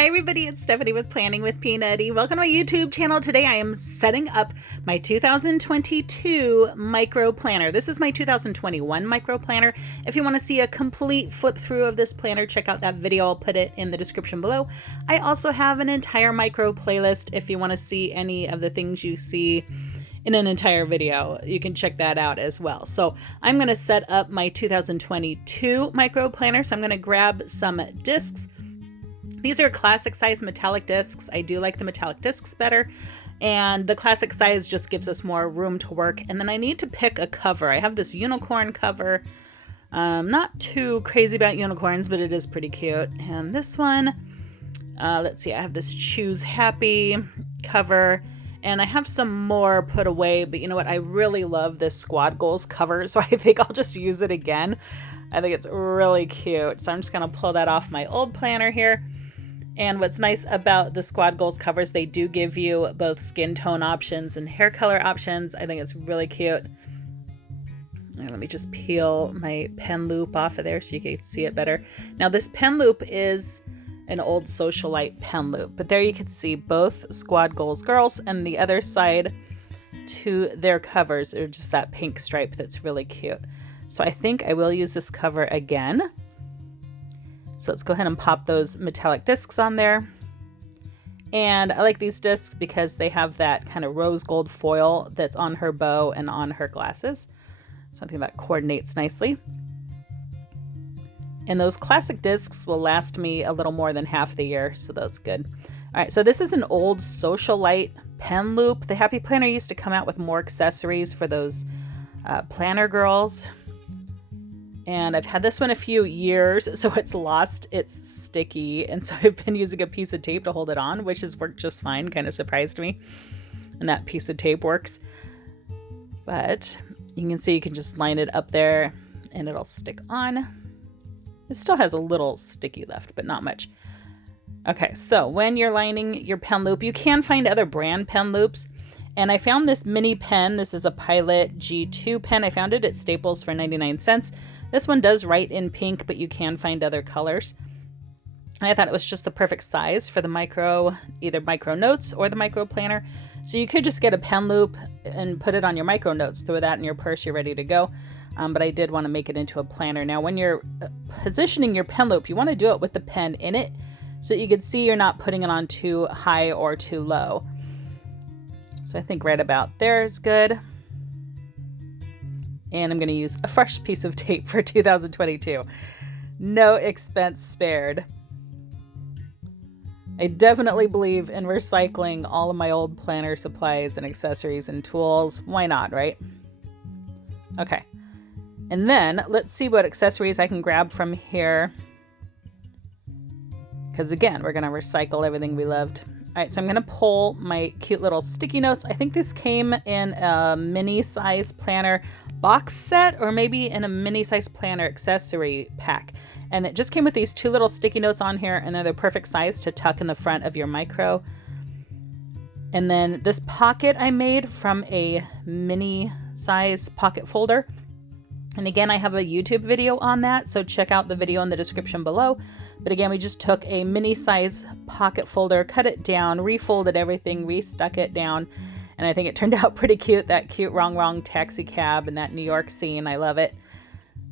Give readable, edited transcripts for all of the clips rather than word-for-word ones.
Hi everybody, it's Stephanie with Planning with Peanutty. Welcome to my YouTube channel. Today I am setting up my 2022 micro planner. This is my 2021 micro planner. If you want to see a complete flip through of this planner, check out that video. I'll put it in the description below. I also have an entire micro playlist if you want to see any of the things you see in an entire video. You can check that out as well. So I'm going to set up my 2022 micro planner. So I'm going to grab some discs. These are classic size metallic discs. I do like the metallic discs better, and the classic size just gives us more room to work. And then I need to pick a cover. I have this unicorn cover. Not too crazy about unicorns, but it is pretty cute. And this one, let's see, I have this Choose Happy cover, and I have some more put away, but you know what? I really love this Squad Goals cover, so I think I'll just use it again. I think it's really cute. So I'm just gonna pull that off my old planner here. And what's nice about the Squad Goals covers, they do give you both skin tone options and hair color options. I think it's really cute. Let me just peel my pen loop off of there so you can see it better. Now this pen loop is an old Socialite pen loop, but there you can see both Squad Goals girls, and the other side to their covers are just that pink stripe that's really cute. So I think I will use this cover again. So let's go ahead and pop those metallic discs on there. And I like these discs because they have that kind of rose gold foil that's on her bow and on her glasses. So I think that coordinates nicely. And those classic discs will last me a little more than half the year, so that's good. All right, so this is an old Socialite pen loop. The Happy Planner used to come out with more accessories for those planner girls. And I've had this one a few years, so it's lost its sticky. And so I've been using a piece of tape to hold it on, which has worked just fine. Kind of surprised me. And that piece of tape works. But you can see you can just line it up there and it'll stick on. It still has a little sticky left, but not much. Okay, so when you're lining your pen loop, you can find other brand pen loops. And I found this mini pen. This is a Pilot G2 pen. I found it at Staples for 99 cents. This one does write in pink, but you can find other colors. And I thought it was just the perfect size for the micro, either micro notes or the micro planner. So you could just get a pen loop and put it on your micro notes, throw that in your purse, you're ready to go. But I did want to make it into a planner. Now, when you're positioning your pen loop, you want to do it with the pen in it so you can see you're not putting it on too high or too low. So I think right about there is good. And I'm going to use a fresh piece of tape for 2022. No expense spared. I definitely believe in recycling all of my old planner supplies and accessories and tools. Why not, right? Okay. And then let's see what accessories I can grab from here. Because again, we're going to recycle everything we loved. All right, so I'm going to pull my cute little sticky notes. I think this came in a mini size planner box set, or maybe in a mini size planner accessory pack. And it just came with these two little sticky notes on here, and they're the perfect size to tuck in the front of your micro. And then this pocket I made from a mini size pocket folder. And again, I have a YouTube video on that, so check out the video in the description below. But again, we just took a mini size pocket folder, cut it down, refolded everything, restuck it down. And I think it turned out pretty cute. That cute wrong taxi cab and that New York scene. I love it.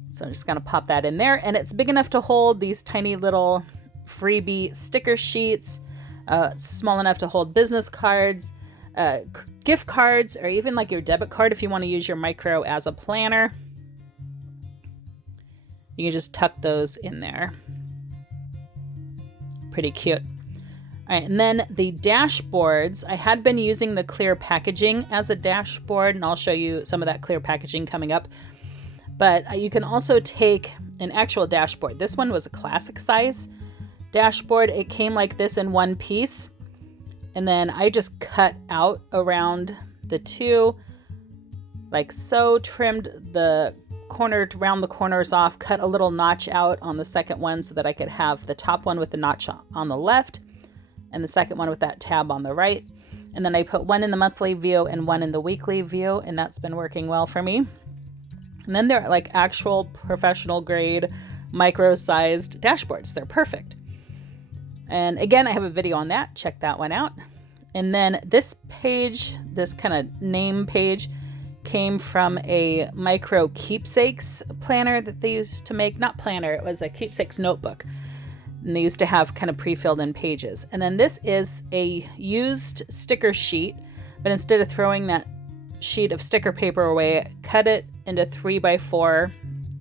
So I'm just going to pop that in there. And it's big enough to hold these tiny little freebie sticker sheets. Small enough to hold business cards, gift cards, or even like your debit card if you want to use your micro as a planner. You can just tuck those in there. Pretty cute. All right, and then the dashboards, I had been using the clear packaging as a dashboard, and I'll show you some of that clear packaging coming up. But you can also take an actual dashboard. This one was a classic size dashboard. It came like this in one piece, and then I just cut out around the two, like so, trimmed the corner around the corners off, cut a little notch out on the second one so that I could have the top one with the notch on the left and the second one with that tab on the right. And then I put one in the monthly view and one in the weekly view, and that's been working well for me. And then they're like actual professional grade micro-sized dashboards. They're perfect. And again, I have a video on that. Check that one out. And then this page, this kind of name page, came from a micro keepsakes planner that they used to make. Not planner, it was a keepsakes notebook. And they used to have kind of pre-filled in pages. And then this is a used sticker sheet, but instead of throwing that sheet of sticker paper away, cut it into 3x4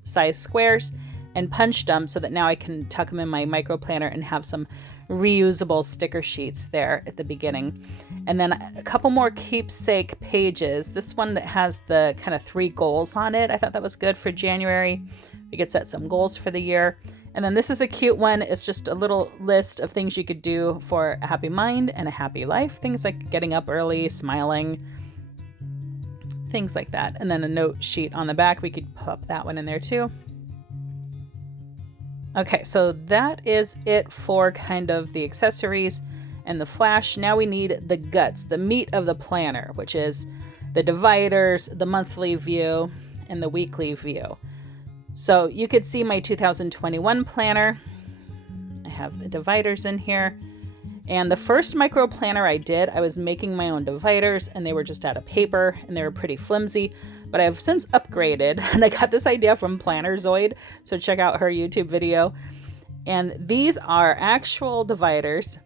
size squares and punched them so that now I can tuck them in my micro planner and have some reusable sticker sheets there at the beginning. And then a couple more keepsake pages. This one that has the kind of 3 goals on it, I thought that was good for January. We could set some goals for the year. And then this is a cute one. It's just a little list of things you could do for a happy mind and a happy life. Things like getting up early, smiling, things like that. And then a note sheet on the back. We could pop that one in there too. Okay, so that is it for kind of the accessories and the flash. Now we need the guts, the meat of the planner, which is the dividers, the monthly view, and the weekly view. So you could see my 2021 planner. I have the dividers in here. And the first micro planner I did, I was making my own dividers and they were just out of paper and they were pretty flimsy. But I've since upgraded and I got this idea from Plannerzoid. So check out her YouTube video. And these are actual dividers.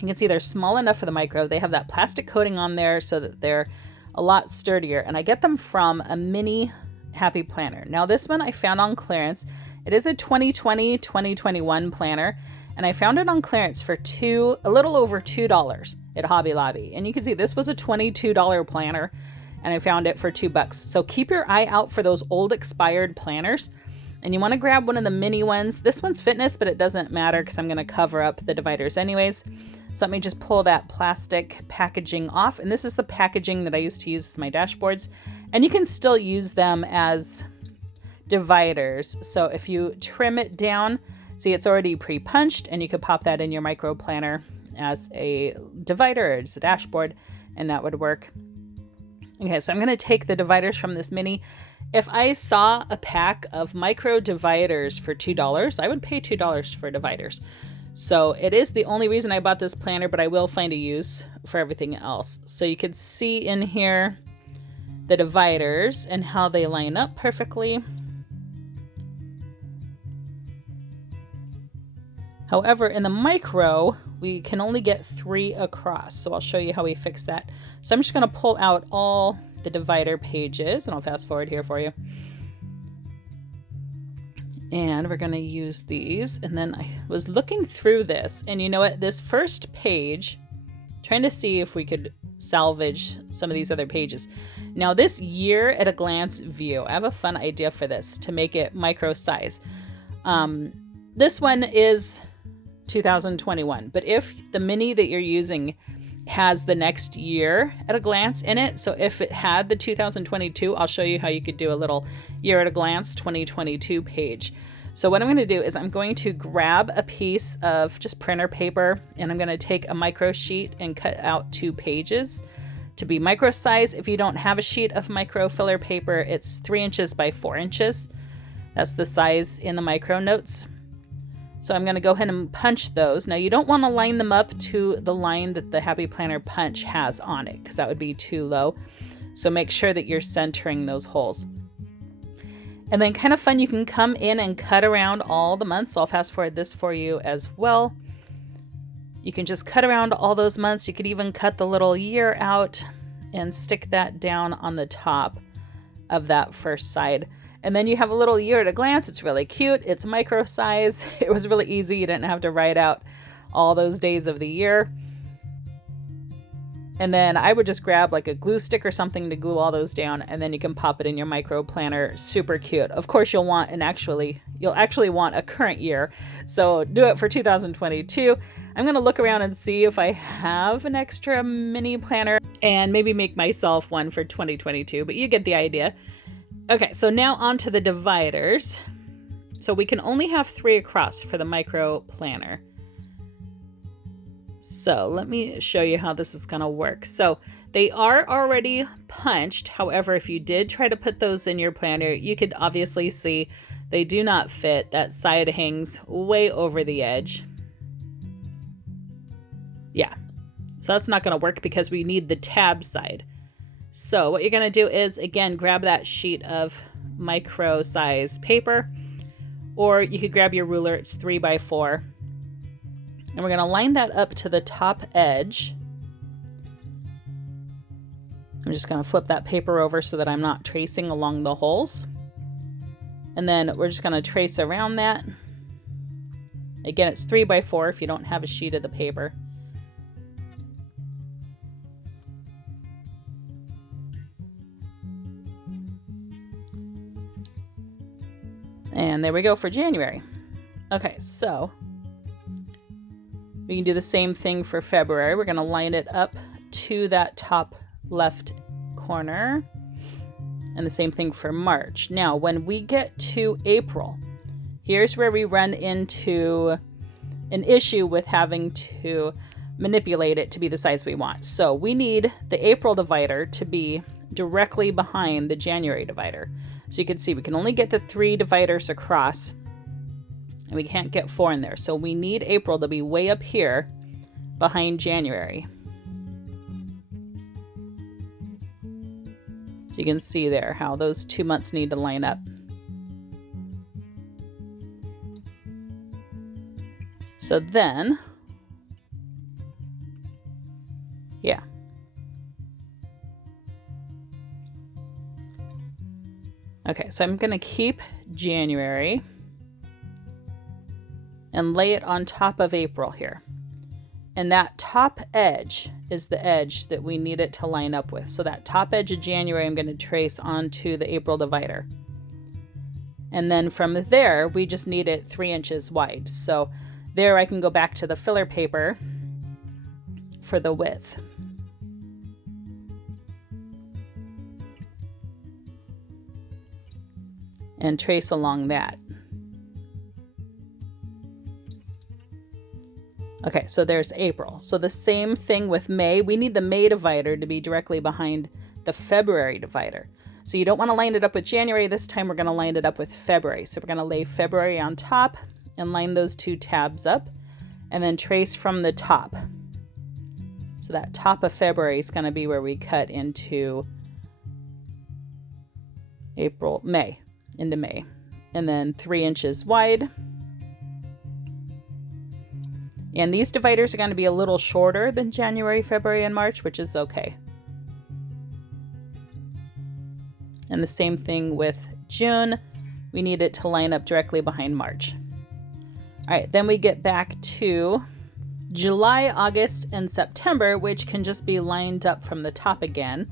You can see they're small enough for the micro. They have that plastic coating on there so that they're a lot sturdier. And I get them from a mini Happy Planner. Now this one I found on clearance. It is a 2020-2021 planner. And I found it on clearance for a little over $2 at Hobby Lobby. And you can see this was a $22 planner. And I found it for $2. So keep your eye out for those old expired planners. And you want to grab one of the mini ones. This one's fitness, but it doesn't matter because I'm going to cover up the dividers anyways. So let me just pull that plastic packaging off. And this is the packaging that I used to use as my dashboards. And you can still use them as dividers. So if you trim it down, see it's already pre-punched and you could pop that in your micro planner as a divider or as a dashboard and that would work. Okay, so I'm going to take the dividers from this mini. If I saw a pack of micro dividers for $2, I would pay $2 for dividers. So it is the only reason I bought this planner, but I will find a use for everything else. So you can see in here the dividers and how they line up perfectly. However, in the micro, we can only get 3 across. So I'll show you how we fix that. So I'm just going to pull out all the divider pages and I'll fast forward here for you. And we're going to use these. And then I was looking through this and you know what? This first page, trying to see if we could salvage some of these other pages. Now this year at a glance view, I have a fun idea for this to make it micro size. This one is 2021, but if the mini that you're using has the next year at a glance in it, so if it had the 2022, I'll show you how you could do a little year at a glance 2022 page. So what I'm going to do is I'm going to grab a piece of just printer paper and I'm going to take a micro sheet and cut out 2 pages to be micro size. If you don't have a sheet of micro filler paper, it's 3 inches by 4 inches. That's the size in the micro notes. So I'm going to go ahead and punch those. Now you don't want to line them up to the line that the Happy Planner punch has on it because that would be too low. So make sure that you're centering those holes. And then kind of fun, you can come in and cut around all the months. So I'll fast forward this for you as well. You can just cut around all those months. You could even cut the little year out and stick that down on the top of that first side. And then you have a little year at a glance. It's really cute. It's micro size. It was really easy. You didn't have to write out all those days of the year. And then I would just grab like a glue stick or something to glue all those down. And then you can pop it in your micro planner. Super cute. Of course, you'll actually want a current year. So do it for 2022. I'm going to look around and see if I have an extra mini planner and maybe make myself one for 2022, but you get the idea. Okay, so now on to the dividers. So we can only have 3 across for the micro planner. So let me show you how this is going to work. So they are already punched. However, if you did try to put those in your planner, you could obviously see they do not fit. That side hangs way over the edge. Yeah, so that's not going to work because we need the tab side. So what you're going to do is, again, grab that sheet of micro size paper, or you could grab your ruler. It's 3 by 4. And we're going to line that up to the top edge. I'm just going to flip that paper over so that I'm not tracing along the holes. And then we're just going to trace around that. Again, it's 3 by 4 if you don't have a sheet of the paper. And there we go for January. Okay, so we can do the same thing for February. We're going to line it up to that top left corner. And the same thing for March. Now, when we get to April, here's where we run into an issue with having to manipulate it to be the size we want. So we need the April divider to be directly behind the January divider. So you can see we can only get the 3 dividers across, and we can't get 4 in there. So we need April to be way up here behind January. So you can see there how those 2 months need to line up. So then, yeah. Okay, so I'm going to keep January and lay it on top of April here. And that top edge is the edge that we need it to line up with. So that top edge of January, I'm going to trace onto the April divider. And then from there, we just need it 3 inches wide. So there I can go back to the filler paper for the width. And trace along that. Okay, so there's April. So the same thing with May. We need the May divider to be directly behind the February divider. So you don't want to line it up with January. This time we're going to line it up with February. So we're going to lay February on top and line those 2 tabs up and then trace from the top. So that top of February is going to be where we cut into May, into May. And then 3 inches wide. And these dividers are going to be a little shorter than January, February, and March, which is okay. And the same thing with June. We need it to line up directly behind March. All right, then we get back to July, August, and September, which can just be lined up from the top again,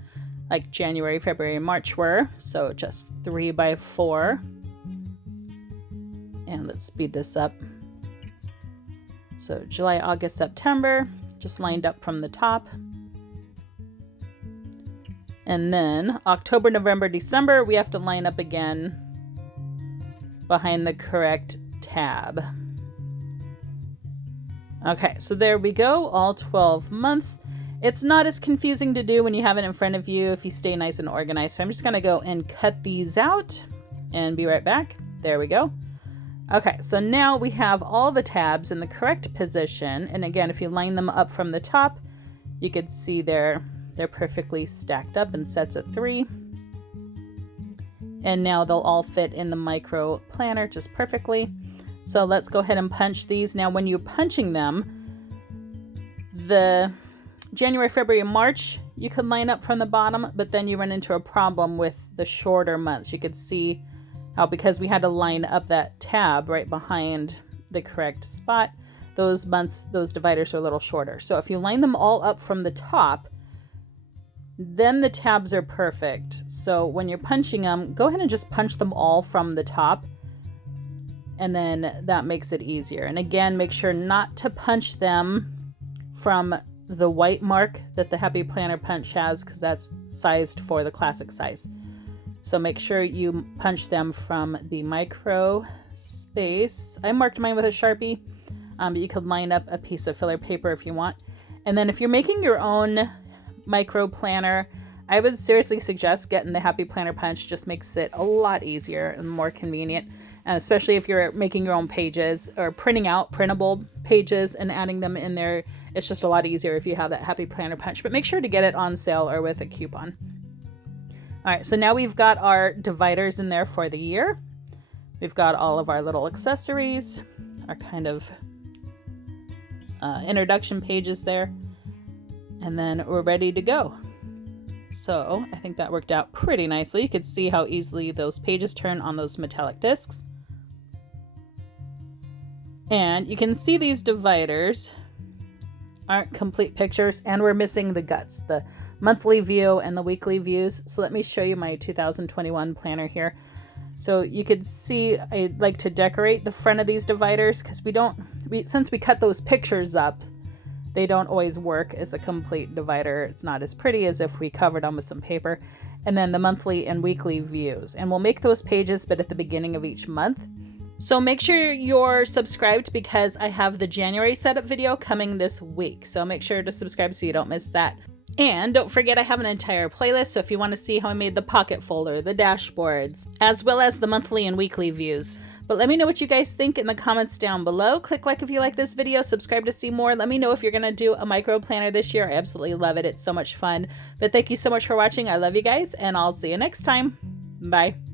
like January, February, and March were. So just 3 by 4. And let's speed this up. So July, August, September, just lined up from the top. And then October, November, December, we have to line up again behind the correct tab. Okay, so there we go, all 12 months. It's not as confusing to do when you have it in front of you if you stay nice and organized. So I'm just gonna go and cut these out and be right back. There we go. Okay, so now we have all the tabs in the correct position. And again, if you line them up from the top, you can see they're perfectly stacked up in sets of 3. And now they'll all fit in the micro planner just perfectly. So let's go ahead and punch these. Now, when you're punching them, the January, February, and March, you could line up from the bottom, but then you run into a problem with the shorter months. You could see how because we had to line up that tab right behind the correct spot, those months, those dividers are a little shorter. So if you line them all up from the top, then the tabs are perfect. So when you're punching them, go ahead and just punch them all from the top, and then that makes it easier. And again, make sure not to punch them from the white mark that the Happy Planner punch has, because that's sized for the classic size. So make sure you punch them from the micro space. I marked mine with a Sharpie, but you could line up a piece of filler paper if you want. And then if you're making your own micro planner, I would seriously suggest getting the Happy Planner punch. Just makes it a lot easier and more convenient. especially if you're making your own pages or printing out printable pages and adding them in there. It's just a lot easier if you have that Happy Planner punch, but make sure to get it on sale or with a coupon. All right, so now we've got our dividers in there for the year. We've got all of our little accessories, our kind of introduction pages there, and then we're ready to go. So I think that worked out pretty nicely. You could see how easily those pages turn on those metallic discs. And you can see these dividers aren't complete pictures, and we're missing the guts, the monthly view and the weekly views. So let me show you my 2021 planner here. So you could see I like to decorate the front of these dividers because since we cut those pictures up, they don't always work as a complete divider. It's not as pretty as if we covered them with some paper. And then the monthly and weekly views. And we'll make those pages, but at the beginning of each month. So make sure you're subscribed because I have the January setup video coming this week. So make sure to subscribe so you don't miss that. And don't forget I have an entire playlist, so if you want to see how I made the pocket folder, the dashboards, as well as the monthly and weekly views. But let me know what you guys think in the comments down below. Click like if you like this video, subscribe to see more. Let me know if you're going to do a micro planner this year. I absolutely love it. It's so much fun. But thank you so much for watching. I love you guys, and I'll see you next time. Bye.